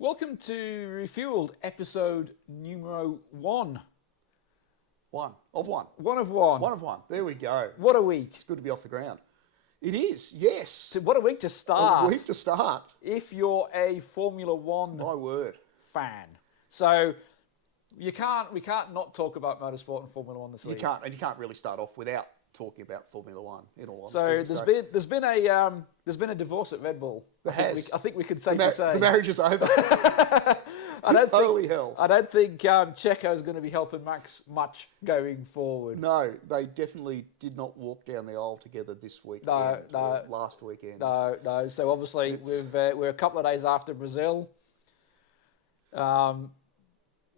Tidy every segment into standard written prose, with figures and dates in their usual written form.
Welcome to Refueled, episode numero one. One of one. One of one. One of one. There we go. What a week. It's good to be off the ground. It is, yes. What a week to start. A week to start. If you're a Formula One My word. fan. So we can't not talk about motorsport and Formula One this week. You can't really start off without talking about Formula One, in all So honesty. there's been a divorce at Red Bull. There has. I think we could safely say the marriage is over. Holy hell. I don't think Checo is going to be helping Max much going forward. No, they definitely did not walk down the aisle together this weekend. No. Last weekend. No. So obviously we're a couple of days after Brazil.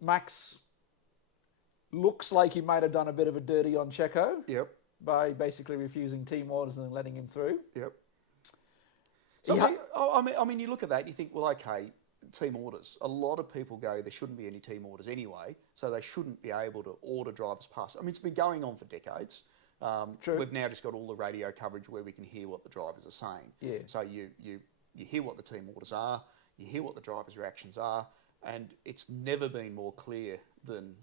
Max looks like he might have done a bit of a dirty on Checo. Yep. By basically refusing team orders and letting him through. Yep. So I mean, you look at that, and you think, well, okay, team orders. A lot of people go, there shouldn't be any team orders anyway, so they shouldn't be able to order drivers past. I mean, it's been going on for decades. True. We've now just got all the radio coverage where we can hear what the drivers are saying. Yeah. So you hear what the team orders are, you hear what the drivers' reactions are, and it's never been more clear than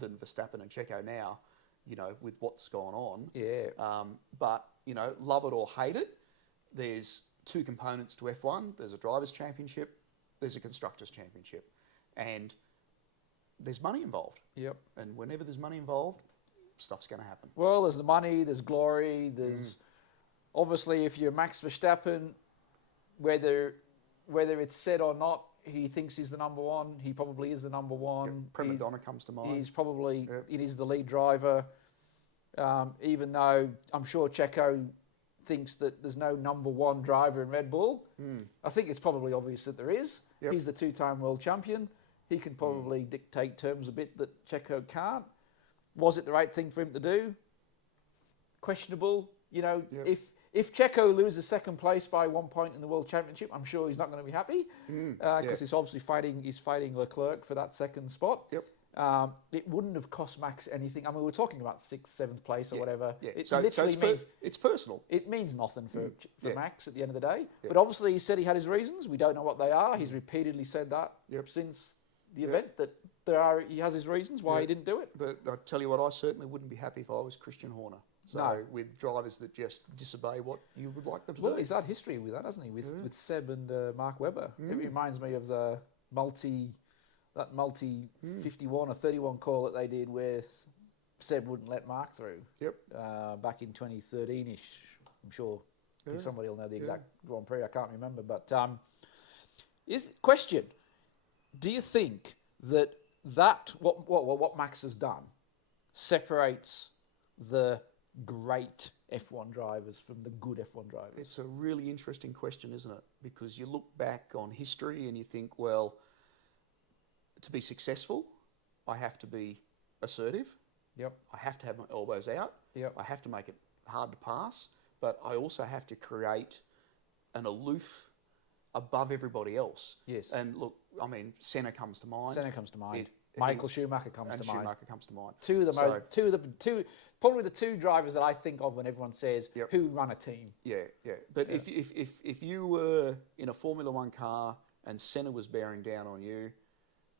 Verstappen and Checo now. You know, with what's gone on. Yeah. But, you know, love it or hate it, there's two components to F1. There's a driver's championship, there's a constructor's championship. And there's money involved. Yep. And whenever there's money involved, stuff's going to happen. Well, there's the money, there's glory, there's... Obviously, if you're Max Verstappen, whether it's said or not, he thinks he's the number one. He probably is the number one. Yep. Prima Donna comes to mind. He's probably... Yep. It is the lead driver. Even though I'm sure Checo thinks that there's no number one driver in Red Bull. I think it's probably obvious that there is. Yep. He's the two-time world champion. He can probably dictate terms a bit that Checo can't. Was it the right thing for him to do? Questionable. You know, Yep. if Checo loses second place by 1 point in the World Championship, I'm sure he's not going to be happy because he's obviously fighting Leclerc for that second spot. Yep. It wouldn't have cost Max anything. I mean, we're talking about 6th, 7th place or whatever. Yeah. It So literally means it's personal. it means nothing for Yeah. Max at the end of the day. Yeah. But obviously, he said he had his reasons. We don't know what they are. He's repeatedly said that since the event that he has his reasons why he didn't do it. But I tell you what, I certainly wouldn't be happy if I was Christian Horner. So with drivers that just disobey what you would like them to do. Well, he's had history with that, hasn't he? With Seb and Mark Webber. It reminds me of the multi 51 or 31 call that they did where Seb wouldn't let Mark through. Yep. Back in 2013-ish. I'm sure if somebody will know the exact Grand Prix, I can't remember. But question: do you think that what Max has done separates the great F1 drivers from the good F1 drivers? It's a really interesting question, isn't it? Because you look back on history and you think, well, to be successful, I have to be assertive. Yep. I have to have my elbows out. Yep. I have to make it hard to pass, but I also have to create an aloof above everybody else. Yes. And look, I mean, Senna comes to mind. Michael Schumacher comes to mind. Schumacher comes to mind. Probably the two drivers that I think of when everyone says who run a team. Yeah. But if you were in a Formula One car and Senna was bearing down on you,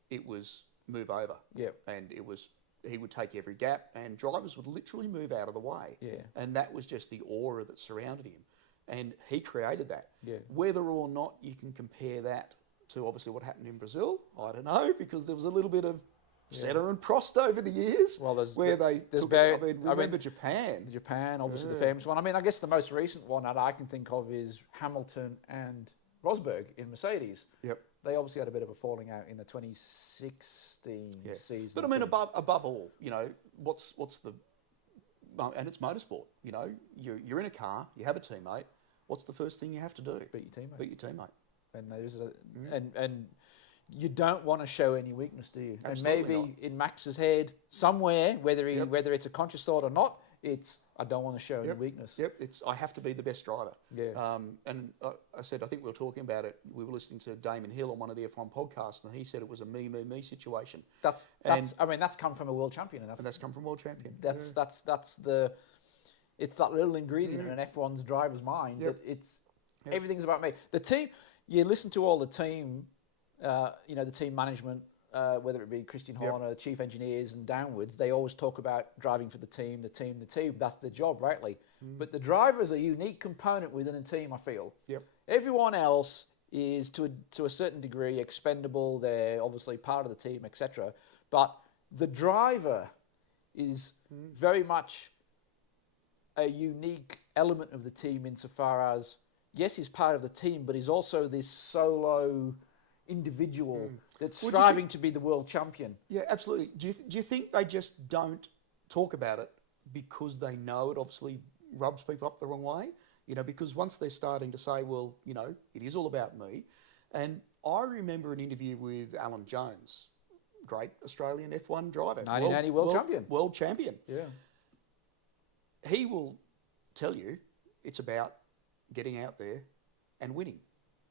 it was move over. Yeah. And he would take every gap, and drivers would literally move out of the way. Yeah. And that was just the aura that surrounded him, and he created that. Yeah. Whether or not you can compare that to obviously what happened in Brazil, I don't know, because there was a little bit of Senna and Prost over the years. Well, remember Japan. Japan, obviously the famous one. I mean, I guess the most recent one that I can think of is Hamilton and Rosberg in Mercedes. Yep. They obviously had a bit of a falling out in the 2016 season. But I mean, above all, you know, what's the... And it's motorsport, you know. You're in a car, you have a teammate. What's the first thing you have to do? Beat your teammate. Beat your teammate. And and you don't want to show any weakness, do you? Absolutely and maybe not. in Max's head, somewhere, whether it's a conscious thought or not, it's I don't want to show any weakness. Yep, it's I have to be the best driver. Yeah. And I said, I think we were talking about it. We were listening to Damon Hill on one of the F1 podcasts, and he said it was a me situation. That's come from a world champion, and that's come from a world champion. It's that little ingredient in an F1's driver's mind that it's everything's about me. The team, you listen to all the team the team management, whether it be Christian Horner, chief engineers and downwards, they always talk about driving for the team. That's their job, rightly. But the driver is a unique component within a team, I feel. Yep. Everyone else is, to a certain degree, expendable. They're obviously part of the team, etc. But the driver is very much a unique element of the team insofar as, yes, he's part of the team, but he's also this solo individual that's striving to be the world champion. Yeah, absolutely. Do you think they just don't talk about it because they know it obviously rubs people up the wrong way? Because once they're starting to say, well, it is all about me. And I remember an interview with Alan Jones, great Australian F1 driver. 1980 world champion. World champion. Yeah. He will tell you it's about getting out there and winning.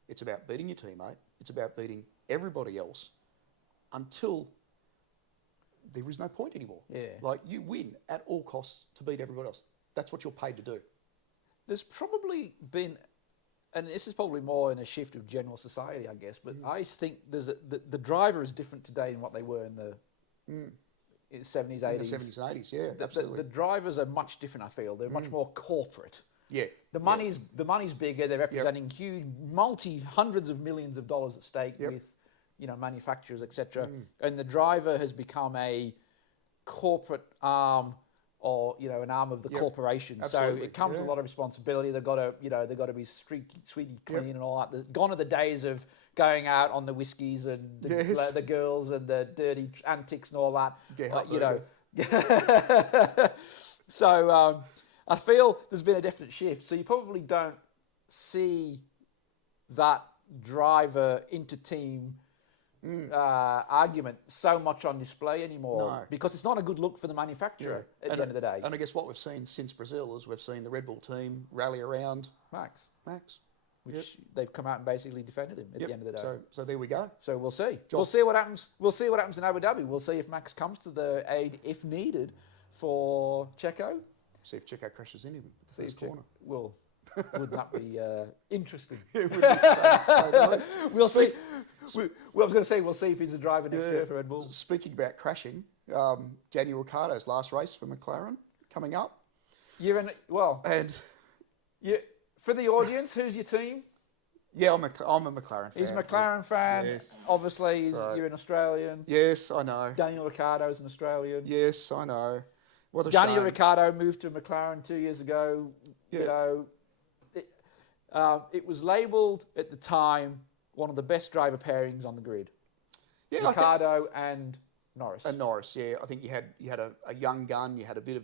It's about beating your teammate. It's about beating everybody else until there is no point anymore. Yeah. Like, you win at all costs to beat everybody else. That's what you're paid to do. There's probably been, and this is probably more in a shift of general society, I guess, but I think the driver is different today than what they were in the 70s, 80s. In the 70s and 80s, yeah, absolutely. The drivers are much different, I feel. They're much more corporate. Yeah. The money's bigger. They're representing huge, hundreds of millions of dollars at stake with, manufacturers, etc. And the driver has become a corporate arm, or an arm of the corporation. Absolutely. So it comes with a lot of responsibility. They've got to be squeaky clean and all that. Gone are the days of going out on the whiskies and the girls and the dirty antics and all that. So I feel there's been a definite shift. So you probably don't see that driver inter-team argument so much on display anymore, because it's not a good look for the manufacturer at the end of the day. And I guess what we've seen since Brazil is we've seen the Red Bull team rally around Max, which Yep. they've come out and basically defended him at the end of the day. So there we go. So we'll see. We'll see what happens. We'll see what happens in Abu Dhabi. We'll see if Max comes to the aid if needed for Checo. See if Checo crashes into him at the first corner. Well, wouldn't that be interesting? It would be so nice. We'll see. I was going to say, we'll see if he's a driver next year for Red Bull. Speaking about crashing, Daniel Ricciardo's last race for McLaren coming up. And for the audience, who's your team? Yeah, I'm a McLaren fan. He's a McLaren fan. Yes. Obviously, you're an Australian. Yes, I know. Daniel Ricciardo's an Australian. Yes, I know. What a Daniel shame. Ricciardo moved to McLaren 2 years ago. Yeah. It was labelled at the time one of the best driver pairings on the grid. Yeah, Ricciardo and Norris. And Norris, yeah. I think you had a young gun. You had a bit of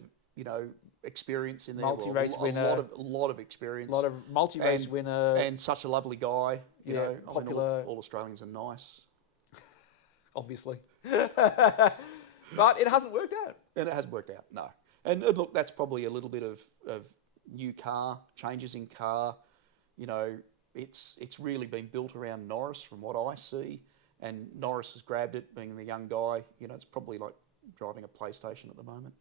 experience in there. Multi-race winner. A lot of experience. A lot of multi-race winner. And such a lovely guy. You know, popular. I mean, all Australians are nice. Obviously. But it hasn't worked out. And it hasn't worked out, no. And look, that's probably a little bit of new car, changes in car. It's really been built around Norris from what I see. And Norris has grabbed it, being the young guy. It's probably like driving a PlayStation at the moment.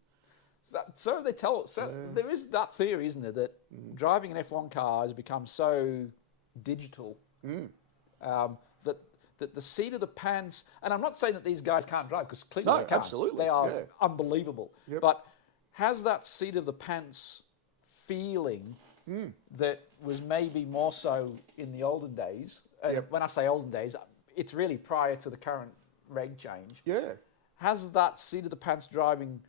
So they tell. So there is that theory, isn't there, that driving an F1 car has become so digital that the seat of the pants. And I'm not saying that these guys can't drive, because clearly they can. Absolutely, they are unbelievable. Yep. But has that seat of the pants feeling that was maybe more so in the olden days? When I say olden days, it's really prior to the current reg change. Yeah. Has that seat of the pants driving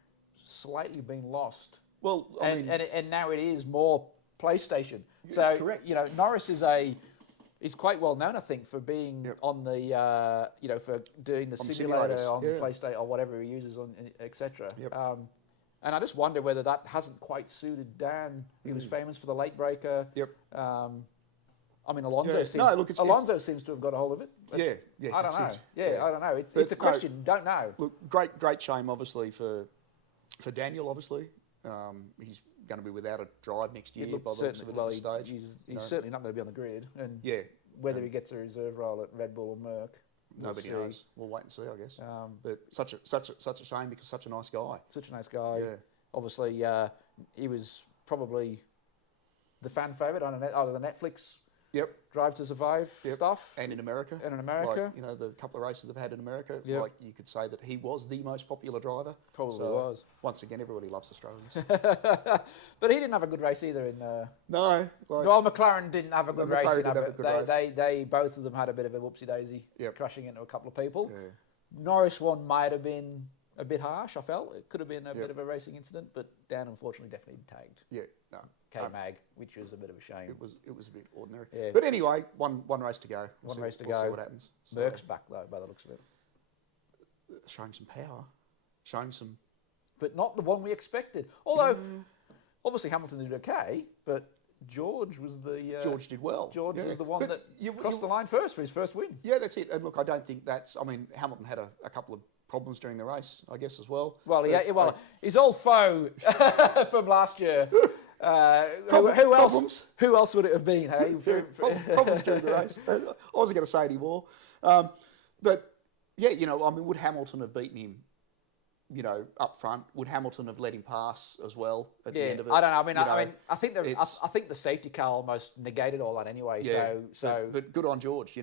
slightly been lost? Well, and now it is more PlayStation. Yeah, so correct. Norris is quite well known, I think, for being on the for doing the simulator on the PlayStation or whatever he uses on etc. Yep. And I just wonder whether that hasn't quite suited Dan. He was famous for the late breaker. Yep. Alonso seems to have got a hold of it. Yeah. I don't know. I don't know. It's a question. Don't know. Look, great shame, obviously, for Daniel. Obviously, he's going to be without a drive next year. By the looks of it at this stage, he's certainly not going to be on the grid. And whether he gets a reserve role at Red Bull or Merc, nobody knows. We'll wait and see, I guess. But such a shame, because such a nice guy. Such a nice guy. Yeah. Obviously, he was probably the fan favourite out of the Netflix Yep. Drive to Survive stuff. And in America. And in America. Like, the couple of races they've had in America, Yep. like you could say that he was the most popular driver. Probably was. Once again, everybody loves Australians. But he didn't have a good race either in... No. Well, McLaren didn't have a good race. McLaren didn't have a good race. They both of them had a bit of a whoopsie-daisy, crashing into a couple of people. Yeah. Norris one might have been a bit harsh, I felt. It could have been a bit of a racing incident, but Dan unfortunately definitely tagged. Yeah, no. K-Mag, which was a bit of a shame. It was a bit ordinary. Yeah. But anyway, one race to go. We'll we'll see see what happens. So, Merck's back, though, by the looks of it. Showing some power. Showing some... But not the one we expected. Although, obviously Hamilton did okay, but George was the... George did well. George was the one that you crossed the line first for his first win. Yeah, that's it. And look, I don't think that's... I mean, Hamilton had a couple of problems during the race, I guess, as well. Well, his old foe from last year. Who else would it have been? Hey? Problems during the race. I wasn't going to say any more. But yeah, would Hamilton have beaten him? Up front, would Hamilton have let him pass as well at the end of it? I don't know. I think I think the safety car almost negated all that anyway. Yeah, but good on George.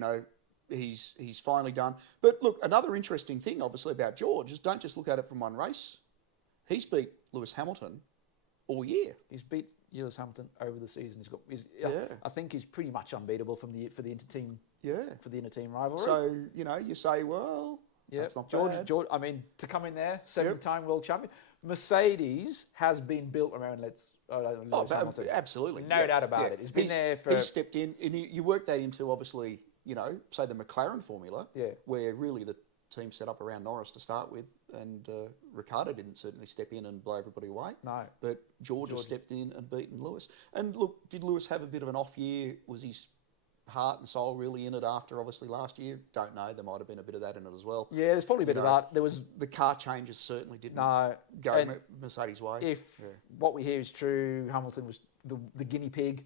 He's finally done. But look, another interesting thing, obviously, about George is don't just look at it from one race. He's beat Lewis Hamilton all year. He's beat Lewis Hamilton over the season. I think he's pretty much unbeatable for the inter-team. Yeah. For the inter-team rivalry. So you say, well, that's not bad. George. I mean, to come in there, 7-time world champion. Mercedes has been built around Lewis Hamilton. Absolutely, no doubt about it. He's been there for. He's stepped in, and you work that into obviously. Say the McLaren formula, where really the team set up around Norris to start with, and Ricciardo didn't certainly step in and blow everybody away. No. But George has stepped in and beaten Lewis. And look, did Lewis have a bit of an off year? Was his heart and soul really in it after obviously last year? Don't know. There might have been a bit of that in it as well. Yeah, there's probably a bit of that. There was the car changes certainly didn't go Mercedes' way. If what we hear is true, Hamilton was the guinea pig.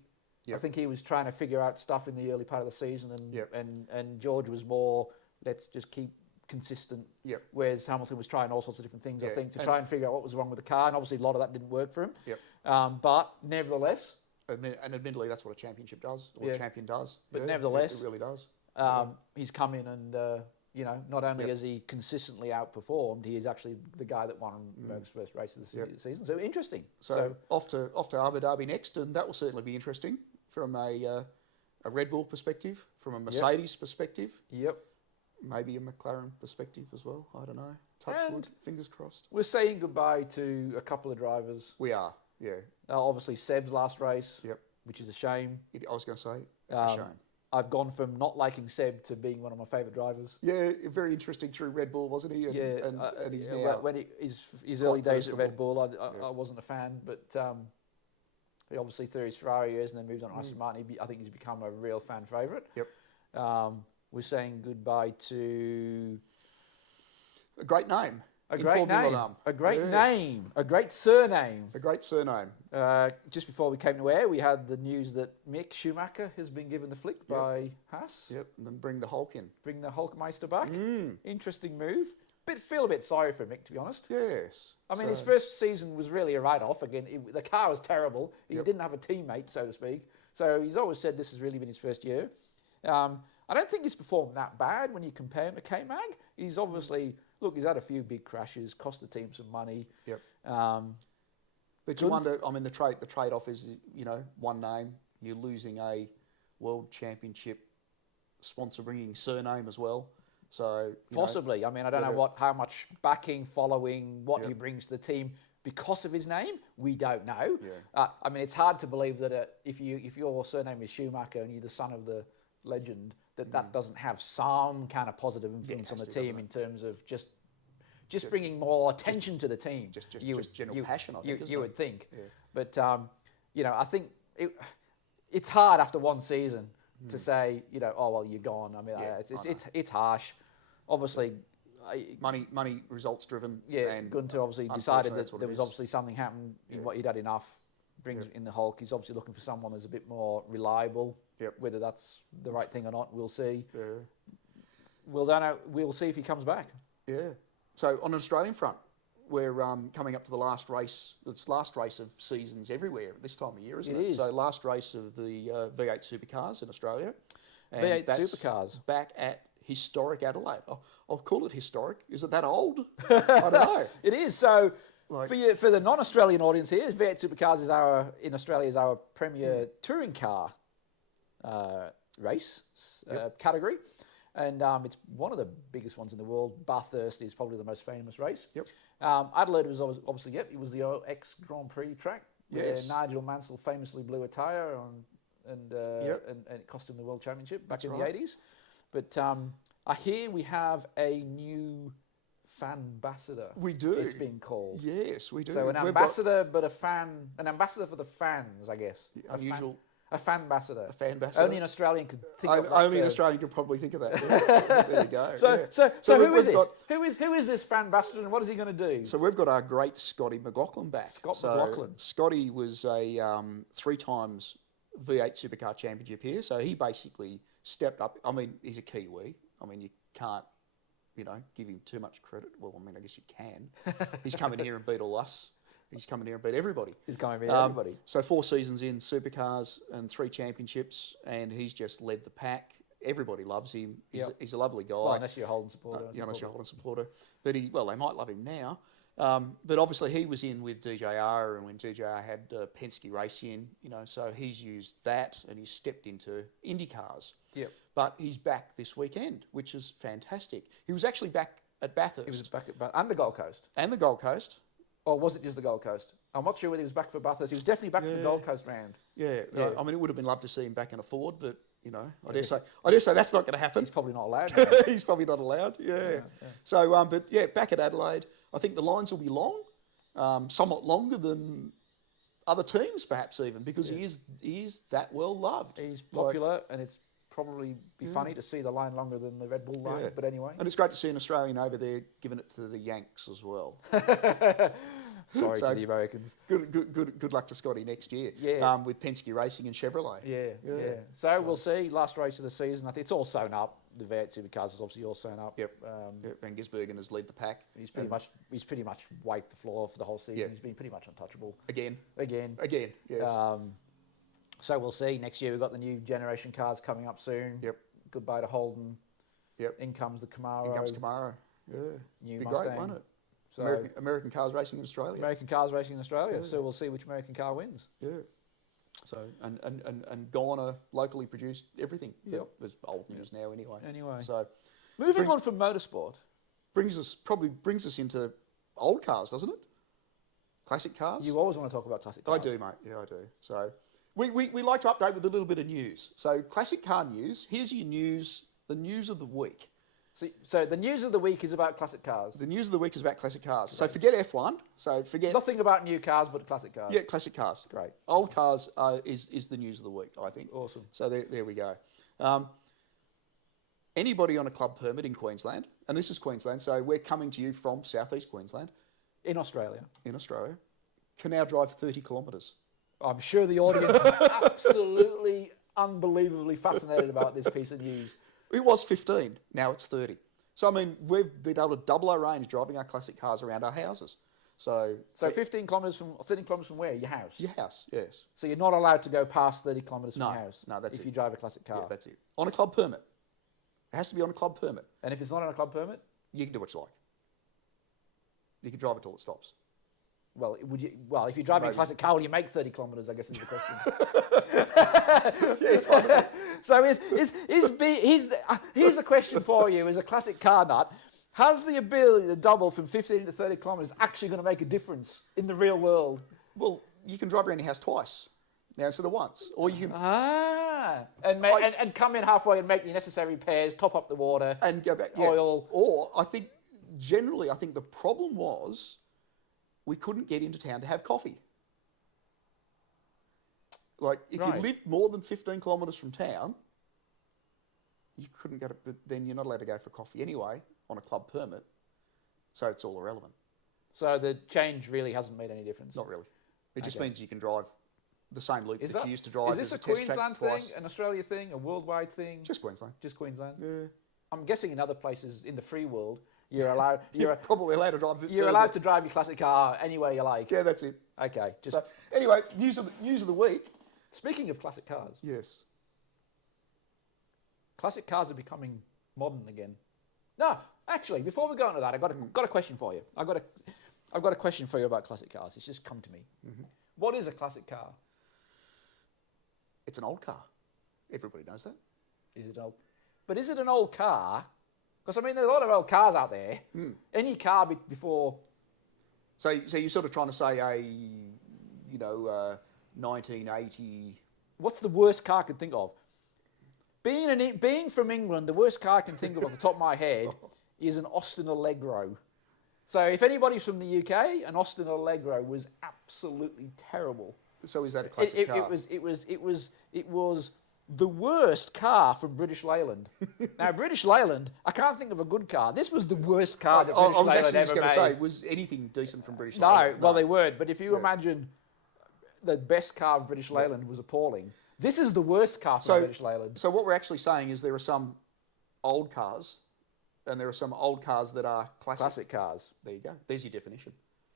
Yep. I think he was trying to figure out stuff in the early part of the season, and George was more, let's just keep consistent. Yep. Whereas Hamilton was trying all sorts of different things, I think, to try and figure out what was wrong with the car, and obviously a lot of that didn't work for him. Yep. But nevertheless... And admittedly, that's what a championship does, or a champion does. But nevertheless... It really does. He's come in and, not only has he consistently outperformed, he is actually the guy that won Merck's first race of the season. So interesting. So off to Abu Dhabi next, and that will certainly be interesting from a Red Bull perspective, from a Mercedes perspective. Yep. Maybe a McLaren perspective as well. I don't know. Touch wood, fingers crossed. We're saying goodbye to a couple of drivers. We are, yeah. Obviously, Seb's last race, yep, which is a shame. I was going to say, a shame. I've gone from not liking Seb to being one of my favourite drivers. Yeah, very interesting through Red Bull, wasn't he? And he's now... When his early days at Red Bull, I wasn't a fan, but he obviously through his Ferrari years and then moved on to Aston Martin. I think he's become a real fan favourite. Yep. We're saying goodbye to... A great name. A great name. A great name. A great surname. A great surname. Just before we came to air, we had the news that Mick Schumacher has been given the flick by Haas. Yep, and then bring the Hulk in. Bring the Hulkmeister back. Interesting move. Feel a bit sorry for Mick, to be honest. Yes. I mean, his first season was really a write-off. Again, the car was terrible. He didn't have a teammate, so to speak. So he's always said this has really been his first year. I don't think he's performed that bad when you compare him to K-Mag. He's obviously... Look, he's had a few big crashes, cost the team some money. Yep. But you wonder, I mean, the trade-off is, one name, you're losing a world championship sponsor bringing surname as well. So possibly. I mean, I don't know how much backing, following, what he brings to the team because of his name. We don't know. Yeah. I mean, it's hard to believe that if your surname is Schumacher and you're the son of the legend, that doesn't have some kind of positive influence on the team in terms of just bringing more attention to the team. Just general passion, I think. You would think. Yeah. But, I think it's hard after one season to say, oh, well, you're gone. I mean, it's harsh. Obviously... Money results driven. Yeah, and Gunter obviously decided that there was obviously something happened in what he'd had enough. Brings in the Hulk. He's obviously looking for someone who's a bit more reliable. Yep. Whether that's the right thing or not, we'll see. Yeah. We'll see if he comes back. Yeah. So on an Australian front, we're coming up to the last race. It's last race of seasons everywhere at this time of year, isn't it? It is. So last race of the V8 supercars in Australia. And V8 that's supercars. back at historic Adelaide. I'll call it historic. Is it that old? I don't know. It is. So Like- for the non-Australian audience here, V8 Supercars is in Australia is our premier touring car race category. And it's one of the biggest ones in the world. Bathurst is probably the most famous race. Yep. Adelaide was obviously, it was the ex-Grand Prix track. Yes. Where Nigel Mansell famously blew a tyre and it cost him the World Championship back in the 80s. But I hear we have a new fan ambassador. We do. It's been called. Yes, we do. So an ambassador, but an ambassador for the fans, I guess. Unusual. A fan ambassador. A fan ambassador. Only an Australian could think of that. Only an Australian could probably think of that. Yeah. There you go. So who is it? Who is this fan ambassador and what is he going to do? So we've got our great Scotty McLaughlin back. McLaughlin. Scotty was a 3 times V8 Supercar Championship here. So he basically stepped up. I mean, he's a Kiwi. I mean, you can't, give him too much credit. Well, I mean, I guess you can. He's come in here and beat all us. He's come in here and beat everybody. He's coming to beat everybody. So 4 seasons in supercars and 3 championships, and he's just led the pack. Everybody loves him. He's a lovely guy. Well, unless you're a Holden supporter. Unless you're a Holden supporter. But they might love him now. But obviously he was in with DJR, and when DJR had Penske Racing, so he's used that and he's stepped into Indy cars. Yep. But he's back this weekend, which is fantastic. He was actually back at Bathurst. He was back and the Gold Coast. And the Gold Coast. Or was it just the Gold Coast? I'm not sure whether he was back for Bathurst. He was definitely back for the Gold Coast round. Yeah. I mean, it would have been lovely to see him back in a Ford, but I dare say that's not going to happen. He's probably not allowed. He's probably not allowed. Yeah. So, back at Adelaide, I think the lines will be long, somewhat longer than other teams, perhaps even because he is that well loved. He's popular, and it's probably be funny to see the line longer than the Red Bull line. Yeah. But anyway, and it's great to see an Australian over there giving it to the Yanks as well. Sorry to the Americans. Good luck to Scotty next year. Yeah. With Penske Racing and Chevrolet. Yeah. So we'll see. Last race of the season. I think it's all sewn up. The V8 Supercars is obviously all sewn up. Yep. Van Gisbergen has led the pack. He's pretty much wiped the floor for the whole season. He's been pretty much untouchable. Again. Yes. So we'll see. Next year we've got the new generation cars coming up soon. Yep. Goodbye to Holden. Yep. In comes the Camaro. Yeah. New Be Mustang. great, won't it? So American cars racing in Australia. American cars racing in Australia. So we'll see which American car wins. Yeah. So and Ghana locally produced everything. Yep. It's old news now anyway. So moving on from motorsport. Brings us into old cars, doesn't it? Classic cars. You always want to talk about classic cars. I do, mate. Yeah, I do. So we like to update with a little bit of news. So classic car news. Here's your news. The news of the week. So the news of the week is about classic cars. The news of the week is about classic cars. So forget F1. So forget nothing about new cars, but classic cars. Yeah, classic cars. Great. Old cars is the news of the week, I think. Awesome. So there we go. Anybody on a club permit in Queensland, and this is Queensland, so we're coming to you from southeast Queensland. In Australia, can now drive 30 kilometres. I'm sure the audience is absolutely, unbelievably fascinated about this piece of news. It was 15, now it's 30. So, I mean, we've been able to double our range driving our classic cars around our houses. So 15 kilometres from 30 kilometres from where? Your house? Your house, yes. So you're not allowed to go past 30 kilometres from your house? No, that's if you drive a classic car? Yeah, that's it. On a club permit. It has to be on a club permit. And if it's not on a club permit? You can do what you like. You can drive it till it stops. Well, if you're driving a classic car, will you make 30 kilometres, I guess is the question. So here's the question for you, as a classic car nut. Has the ability to double from 15 to 30 kilometres actually going to make a difference in the real world? Well, you can drive around your house twice now instead of once. Or you can... And come in halfway and make the necessary repairs, top up the water. And go back. Oil. Or I think the problem was we couldn't get into town to have coffee. Like, if you lived more than 15 kilometres from town, you couldn't go to... Then you're not allowed to go for coffee anyway on a club permit. So it's all irrelevant. So the change really hasn't made any difference? Not really. It just means you can drive the same loop that you used to drive. Is this a Queensland thing, an Australia thing, a worldwide thing? Just Queensland. Just Queensland? Yeah. I'm guessing in other places in the free world, you're allowed. Probably allowed to drive. You're allowed to drive your classic car anywhere you like. Yeah, that's it. Okay. So, anyway, news of the week. Speaking of classic cars, Yes. classic cars are becoming modern again. No, actually, before we go into that, I've got a question for you. I've got a question for you about classic cars. It's just come to me. Mm-hmm. What is a classic car? It's an old car. Everybody knows that. Is it old? But is it an old car? Because I mean, there's a lot of old cars out there. Mm. Any car before. So you're sort of trying to say 1980. What's the worst car I can think of? Being from England, the worst car I can think of off the top of my head is an Austin Allegro. So if anybody's from the UK, an Austin Allegro was absolutely terrible. So is that a classic car? It was the worst car from British Leyland. Now, British Leyland, I can't think of a good car. This was the worst car that British Leyland ever made. I was actually just going to say, was anything decent from British Leyland? No, well, they weren't. But if you imagine the best car of British Leyland was appalling. This is the worst car from British Leyland. So what we're actually saying is there are some old cars, and there are some old cars that are classic. Classic cars. There you go. There's your definition.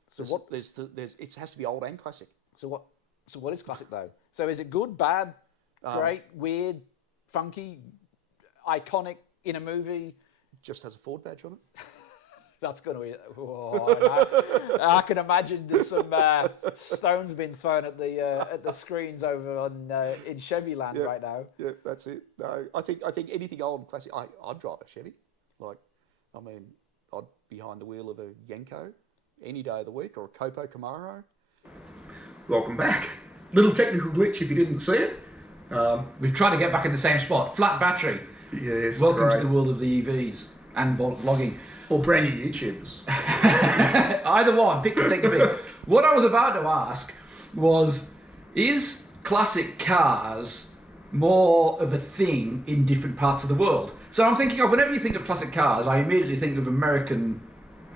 So it has to be old and classic. So what is classic though? So is it good, bad, great, weird, funky, iconic in a movie? Just has a Ford badge on it. That's going to be. Oh, no. I can imagine there's some stones being thrown at the screens over in Chevy land right now. Yeah, that's it. No, I think anything old and classic. I'd drive a Chevy. I'd be behind the wheel of a Yenko any day of the week, or a Copo Camaro. Welcome back. Little technical glitch if you didn't see it. We've tried to get back in the same spot. Flat battery. Yes. Welcome to the world of the EVs and vlogging. Or brand new YouTubers. Either one, take the pick. What I was about to ask was, is classic cars more of a thing in different parts of the world? So I'm thinking of, whenever you think of classic cars, I immediately think of American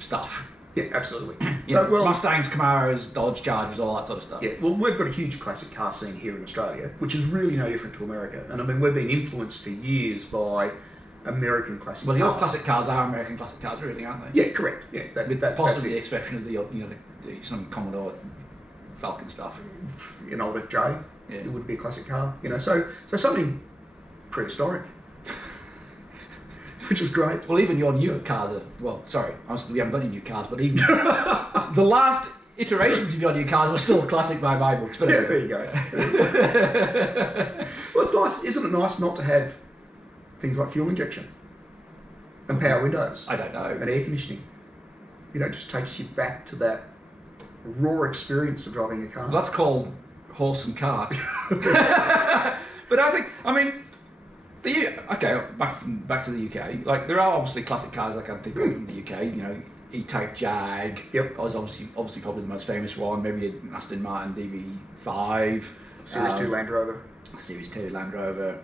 stuff. Yeah, absolutely. Mustangs, Camaros, Dodge Chargers, all that sort of stuff. Yeah, well, we've got a huge classic car scene here in Australia, which is really no different to America. And I mean, we've been influenced for years by American classic cars. Well, your classic cars are American classic cars, really, aren't they? Yeah, correct. Yeah, possibly the exception of some Commodore Falcon stuff. An old FJ, it would be a classic car. So something prehistoric, which is great. Well, even your new cars are. We haven't got any new cars, but even the last iterations of your new cars were still classic by my books. But there you go. Well, it's nice, isn't it? Nice not to have things like fuel injection and power windows. I don't know. And air conditioning. It just takes you back to that raw experience of driving a car. Well, that's called horse and cart. But back to the UK. Like, there are obviously classic cars I can think of from the UK. E-Type Jag. Yep. Was obviously probably the most famous one. Maybe an Aston Martin DB5. Series 2 Land Rover. Series 2 Land Rover.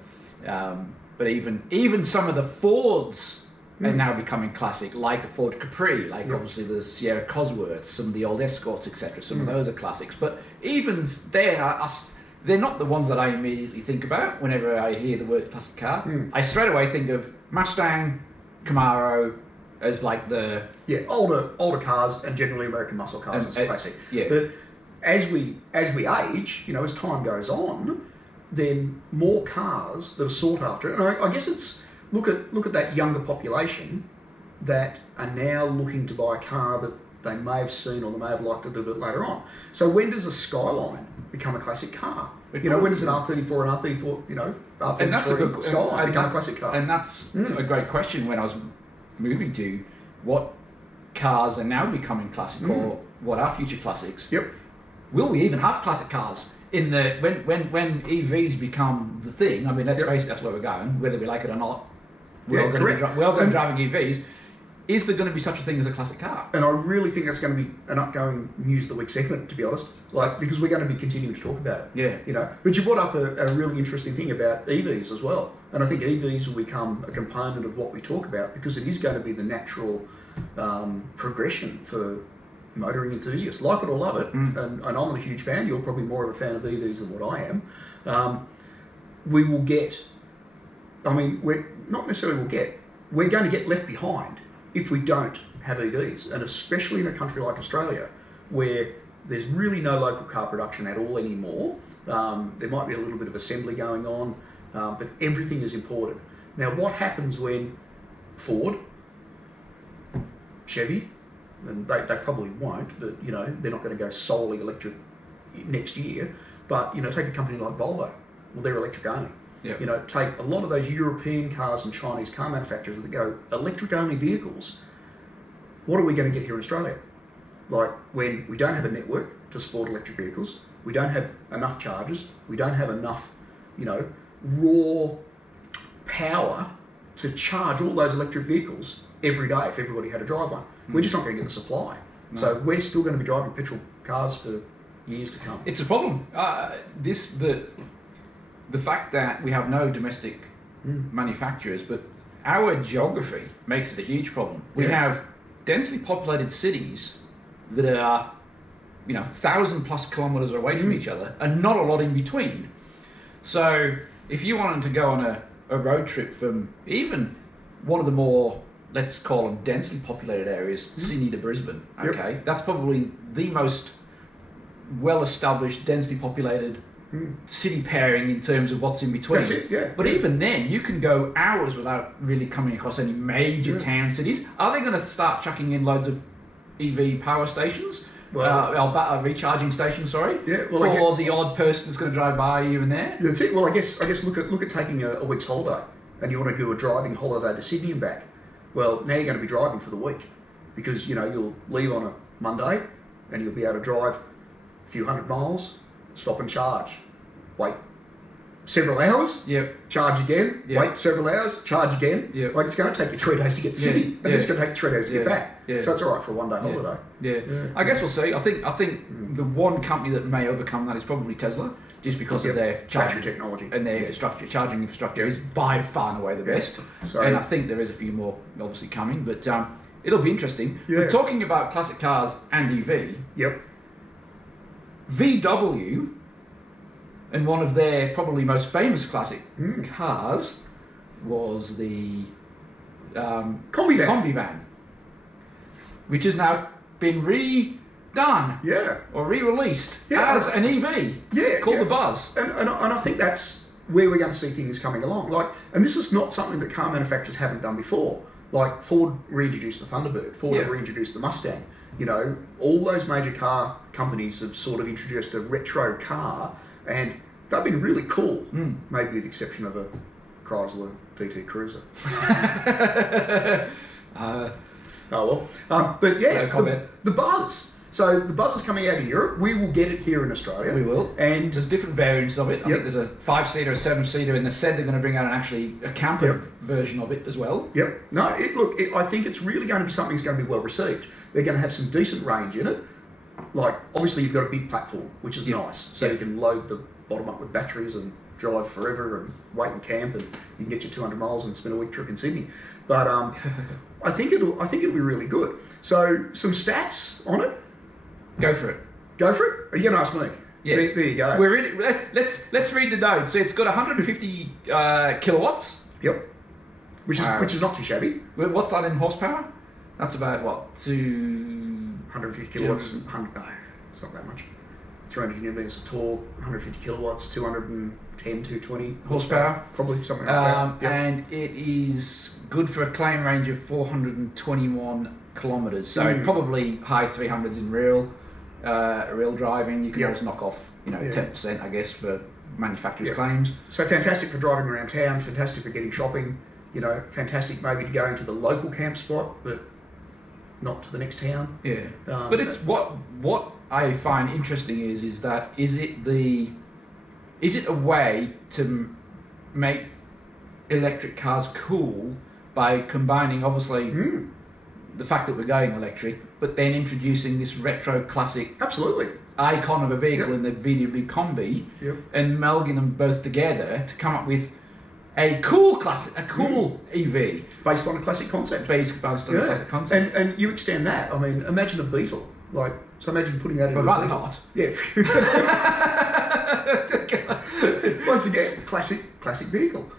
But even some of the Fords are now becoming classic, like the Ford Capri, obviously the Sierra Cosworths, some of the old Escorts, etc. Some of those are classics. But even they're not the ones that I immediately think about whenever I hear the word classic car. I straight away think of Mustang, Camaro as like the... Yeah, older cars and generally American muscle cars as classic. Yeah. But as we age, as time goes on, then more cars that are sought after. And I guess it's look at that younger population that are now looking to buy a car that they may have seen or they may have liked a little bit later on. So when does a Skyline become a classic car? When does an R34 and R34, R33 and that's a good, Skyline become a classic car? And that's a great question when I was moving to what cars are now becoming classic or what are future classics. Yep. Will we even have classic cars? When EVs become the thing, I mean, let's face it, that's where we're going, whether we like it or not. We're all going to be driving EVs. Is there going to be such a thing as a classic car? And I really think that's going to be an upgoing News of the Week segment, to be honest. Because we're going to be continuing to talk about it. Yeah. But you brought up a really interesting thing about EVs as well. And I think EVs will become a component of what we talk about because it is going to be the natural progression for motoring enthusiasts. Like it or love it, and I'm a huge fan. You're probably more of a fan of EVs than what I am. We will get, we're not necessarily will get, we're going to get left behind if we don't have EVs, and especially in a country like Australia, where there's really no local car production at all anymore. There might be a little bit of assembly going on, but everything is imported. Now, what happens when Ford, Chevy, and they probably won't, but you know, they're not going to go solely electric next year, but you know, take a company like Volvo, well, they're electric only. Yep. You know, take a lot of those European cars and Chinese car manufacturers that go electric only vehicles. What are we going to get here in Australia? Like, when we don't have a network to support electric vehicles, we don't have enough chargers, we don't have enough, you know, raw power to charge all those electric vehicles every day if everybody had to drive one. We're just not going to get the supply. No. So we're still going to be driving petrol cars for years to come. It's a problem. The fact that we have no domestic manufacturers, but our geography makes it a huge problem. We have densely populated cities that are, you know, 1,000+ kilometres away from each other, and not a lot in between. So if you wanted to go on a road trip from even one of the more, let's call them densely populated areas, Sydney to Brisbane, okay, that's probably the most well-established, densely populated city pairing in terms of what's in between. That's it, yeah. But even then, you can go hours without really coming across any major town cities. Are they going to start chucking in loads of EV power stations? Recharging stations, sorry, for the odd person that's going to drive by here and there? That's it. Well, I guess look at taking a week's holiday, and you want to do a driving holiday to Sydney and back. Well, now you're going to be driving for the week, because you know you'll leave on a Monday, and you'll be able to drive a few hundred miles, stop and charge, wait several hours, charge again, wait several hours, charge again. Like, it's going to take you 3 days to get to Sydney, and it's going to take you 3 days to get back. So it's all right for a one-day holiday. I guess we'll see. I think the one company that may overcome that is probably Tesla, just because of their charging technology and their infrastructure. Charging infrastructure is by far and away the best. So, and I think there is a few more obviously coming, but it'll be interesting. But talking about classic cars and EV, VW, and one of their probably most famous classic cars was the Combi van, which has now been redone or re-released as an EV called the Buzz. And I think that's where we're going to see things coming along. Like, and this is not something that car manufacturers haven't done before. Like, Ford reintroduced the Thunderbird, Ford reintroduced the Mustang. You know, all those major car companies have sort of introduced a retro car, and they've been really cool, maybe with the exception of a Chrysler VT Cruiser. But yeah, the Buzz. So the Buzz is coming out in Europe. We will get it here in Australia. We will. And there's different variants of it. I think there's a 5-seater, a 7-seater, and they said they're going to bring out a camper version of it as well. No, I think it's really going to be something that's going to be well received. They're going to have some decent range in it. Like, obviously you've got a big platform, which is nice. So you can load the bottom up with batteries and drive forever and wait and camp, and you can get your 200 miles and spend a week trip in Sydney. But I think it'll be really good. So some stats on it. Go for it. Go for it? Are you going to ask me? Yes. There you go. We're in it. Let's read the notes. So it's got 150 kilowatts. Yep. Which is not too shabby. What's that in horsepower? That's about what? 150 kilowatts. It's not that much. 300 newtons of torque, 150 kilowatts, 210, 220 horsepower. Probably something like that. And it is good for a claim range of 421 kilometres. So probably high 300s in real driving. You can always knock off 10%, I guess, for manufacturers' claims. So fantastic for driving around town. Fantastic for getting shopping. You know, fantastic maybe to go into the local camp spot, but not to the next town. But it's what I find interesting is that is it a way to make electric cars cool by combining obviously the fact that we're going electric, but then introducing this retro classic icon of a vehicle in the VW Combi, and melding them both together to come up with a cool EV based on a classic concept. Based on a classic concept. And you extend that. I mean, imagine a Beetle. Like, so imagine putting that in a rather Beetle. not. Yeah. Once again, classic vehicle.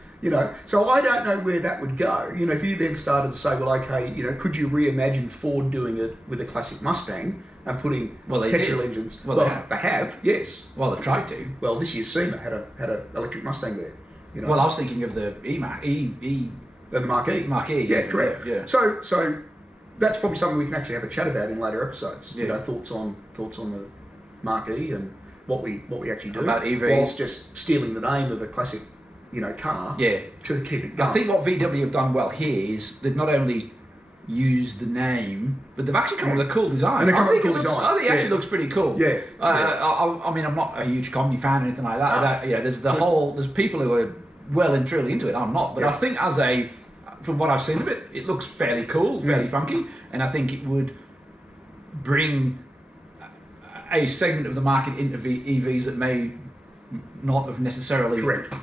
So I don't know where that would go. If you then started to say, well, okay, could you reimagine Ford doing it with a classic Mustang and putting petrol engines? Well, they have, yes. Well, they've tried to. Well, this year's SEMA had an electric Mustang there. Well, I was thinking of the The Marquee. Marquee. Yeah, correct. Yeah. So that's probably something we can actually have a chat about in later episodes. Yeah. Thoughts on the Marquee and what we actually do about EVs, whilst just stealing the name of a classic, car. Yeah. To keep it going. I think what VW have done well here is they've not only used the name, but they've actually come up with a cool design. And they come I up with think a cool design. I think it actually looks pretty cool. Yeah. I mean, I'm not a huge combi fan or anything like that. There's people who are well and truly into it. I'm not, but I think from what I've seen of it, it looks fairly cool, fairly funky, and I think it would bring a segment of the market into EVs that may not have necessarily, correct,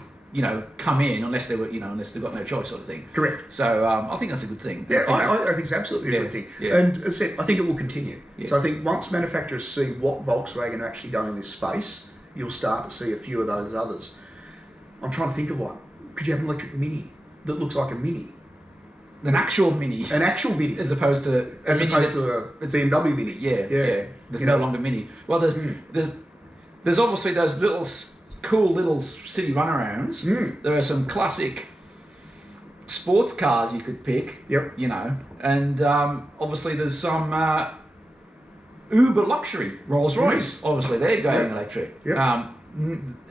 come in unless they were, unless they've got no choice, sort of thing. Correct. So I think that's a good thing. Yeah, I think it's absolutely a good thing. Yeah. And as I said, I think it will continue. Yeah. So I think once manufacturers see what Volkswagen have actually done in this space, you'll start to see a few of those others. I'm trying to think of one. Could you have an electric Mini that looks like a Mini? An actual Mini. An actual Mini. As opposed to a BMW Mini. Yeah. There's no longer Mini. Well, there's obviously those cool little city runarounds. There are some classic sports cars you could pick. Yep. And obviously there's some uber luxury Rolls-Royce. Obviously they're going electric. Yep.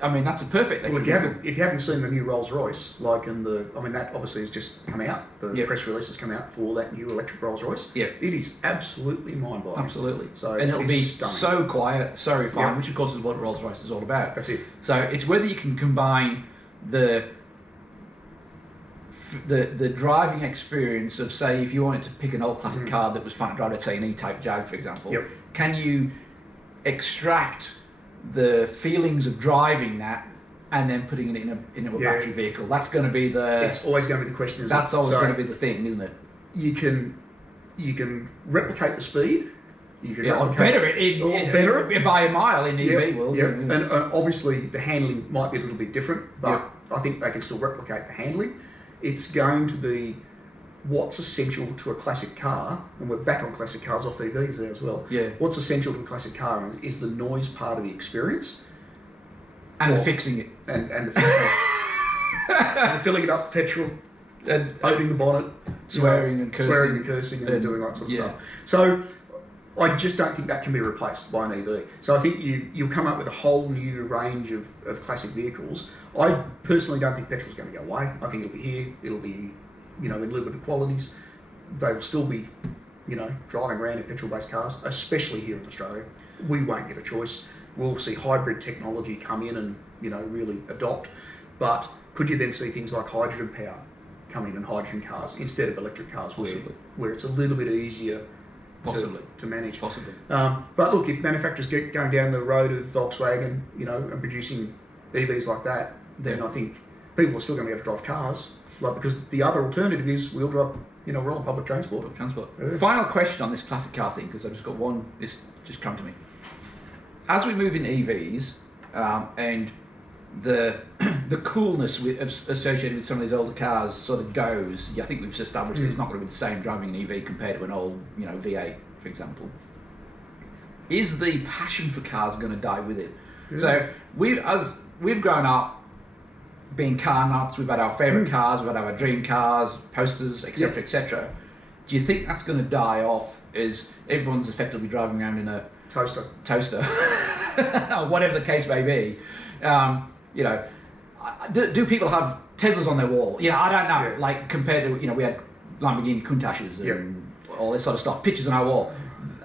I mean, that's a perfect. Well, if you haven't seen the new Rolls-Royce, that obviously has just come out. The press release has come out for that new electric Rolls-Royce. Yeah, it is absolutely mind-blowing. Absolutely. So and it'll be stunning. So quiet, so refined, which of course is what Rolls-Royce is all about. That's it. So it's whether you can combine the driving experience of, say, if you wanted to pick an old classic car that was fun to drive, let's say an E-Type Jag, for example. Yep. Can you extract the feelings of driving that and then putting it in a battery vehicle? That's going to be it's always going to be the question, isn't that's always going to be the thing, isn't it? You can replicate the speed. You can or better it by a mile in EV world. And obviously the handling might be a little bit different, but I think they can still replicate the handling. It's going to be what's essential to a classic car, and we're back on classic cars off EVs there as well. Yeah. What's essential to a classic car is the noise part of the experience. And the fixing it. And the fixing it. And filling it up, petrol, and opening the bonnet, swearing and cursing and doing that sort of stuff. So I just don't think that can be replaced by an EV. So I think you'll come up with a whole new range of classic vehicles. I personally don't think petrol's going to go away. I think it'll be here. It'll be in limited qualities. They will still be, driving around in petrol-based cars, especially here in Australia. We won't get a choice. We'll see hybrid technology come in and, really adopt. But could you then see things like hydrogen power come in and hydrogen cars instead of electric cars where it's a little bit easier to manage? Possibly. But look, if manufacturers get going down the road of Volkswagen, and producing EVs like that, then I think people are still going to be able to drive cars. Because the other alternative is we'll drive, we're on public transport. Yeah. Final question on this classic car thing, because I've just got one. This just come to me. As we move into EVs, and the coolness associated with some of these older cars sort of goes. I think we've established that it's not going to be the same driving an EV compared to an old, V8, for example. Is the passion for cars going to die with it? Yeah. So we've grown up being car nuts, we've had our favourite cars, we've had our dream cars, posters, etc., etc. Do you think that's going to die off as everyone's effectively driving around in a toaster, whatever the case may be? Do people have Teslas on their wall? I don't know. Like compared to we had Lamborghini Countachs and all this sort of stuff, pictures on our wall.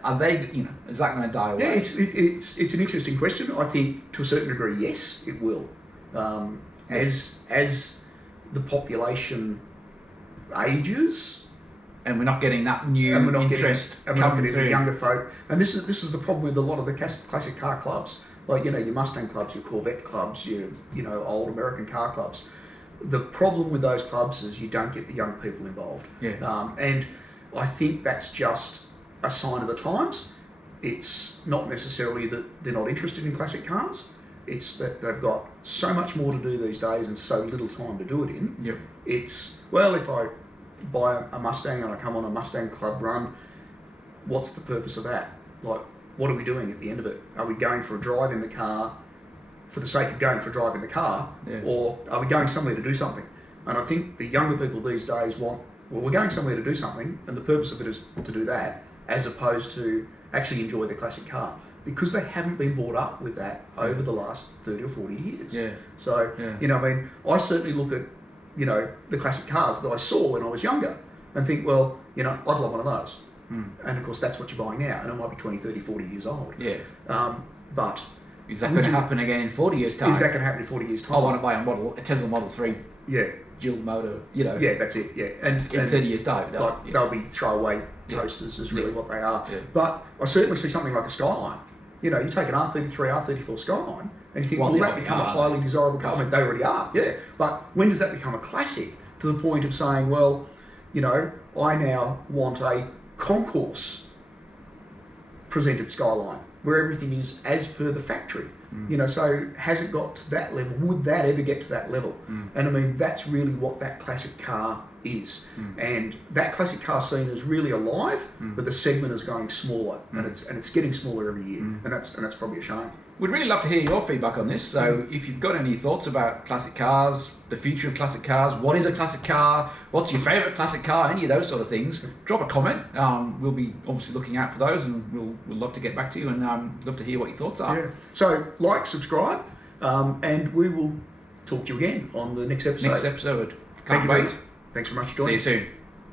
Are they? Is that going to die away? Yeah, it's an interesting question. I think to a certain degree, yes, it will. As the population ages, and we're not getting that new interest coming through, the younger folk, and this is the problem with a lot of the classic car clubs, like your Mustang clubs, your Corvette clubs, your old American car clubs. The problem with those clubs is you don't get the young people involved. And I think that's just a sign of the times. It's not necessarily that they're not interested in classic cars. It's that they've got so much more to do these days and so little time to do it in. Yep. It's, well, if I buy a Mustang and I come on a Mustang Club run, what's the purpose of that? Like, what are we doing at the end of it? Are we going for a drive in the car for the sake of going for a drive in the car, or are we going somewhere to do something? And I think the younger people these days want, well, we're going somewhere to do something, and the purpose of it is to do that, as opposed to actually enjoy the classic car, because they haven't been brought up with that over the last 30 or 40 years. Yeah. So, you know, I mean, I certainly look at, you know, the classic cars that I saw when I was younger and think, well, you know, I'd love one of those. And of course, that's what you're buying now, and it might be 20, 30, 40 years old. Yeah. But is that going to happen again in 40 years' time? Is that going to happen in 40 years' time? I want to buy a Tesla Model 3. Yeah. Dual motor, you know. Yeah, that's it. Yeah, and in 30 years' time, they'll be throwaway toasters, is really what they are. Yeah. But I certainly see something like a Skyline. You know, you take an R33, R34 Skyline, and you think, will that become a highly desirable car? I mean, they already are. Yeah, but when does that become a classic? To the point of saying, well, you know, I now want a concourse presented Skyline where everything is as per the factory. You know, so has it got to that level? Would that ever get to that level? And I mean, that's really what that classic car is. And that classic car scene is really alive, but the segment is going smaller, and it's getting smaller every year, and that's probably a shame. We'd really love to hear your feedback on this. So if you've got any thoughts about classic cars, the future of classic cars, what is a classic car, what's your favourite classic car, any of those sort of things, drop a comment. We'll be obviously looking out for those, and we'll love to get back to you, and love to hear what your thoughts are. Yeah. So like, subscribe, and we will talk to you again on the next episode. Can't wait. Thanks very much for joining us. See you soon.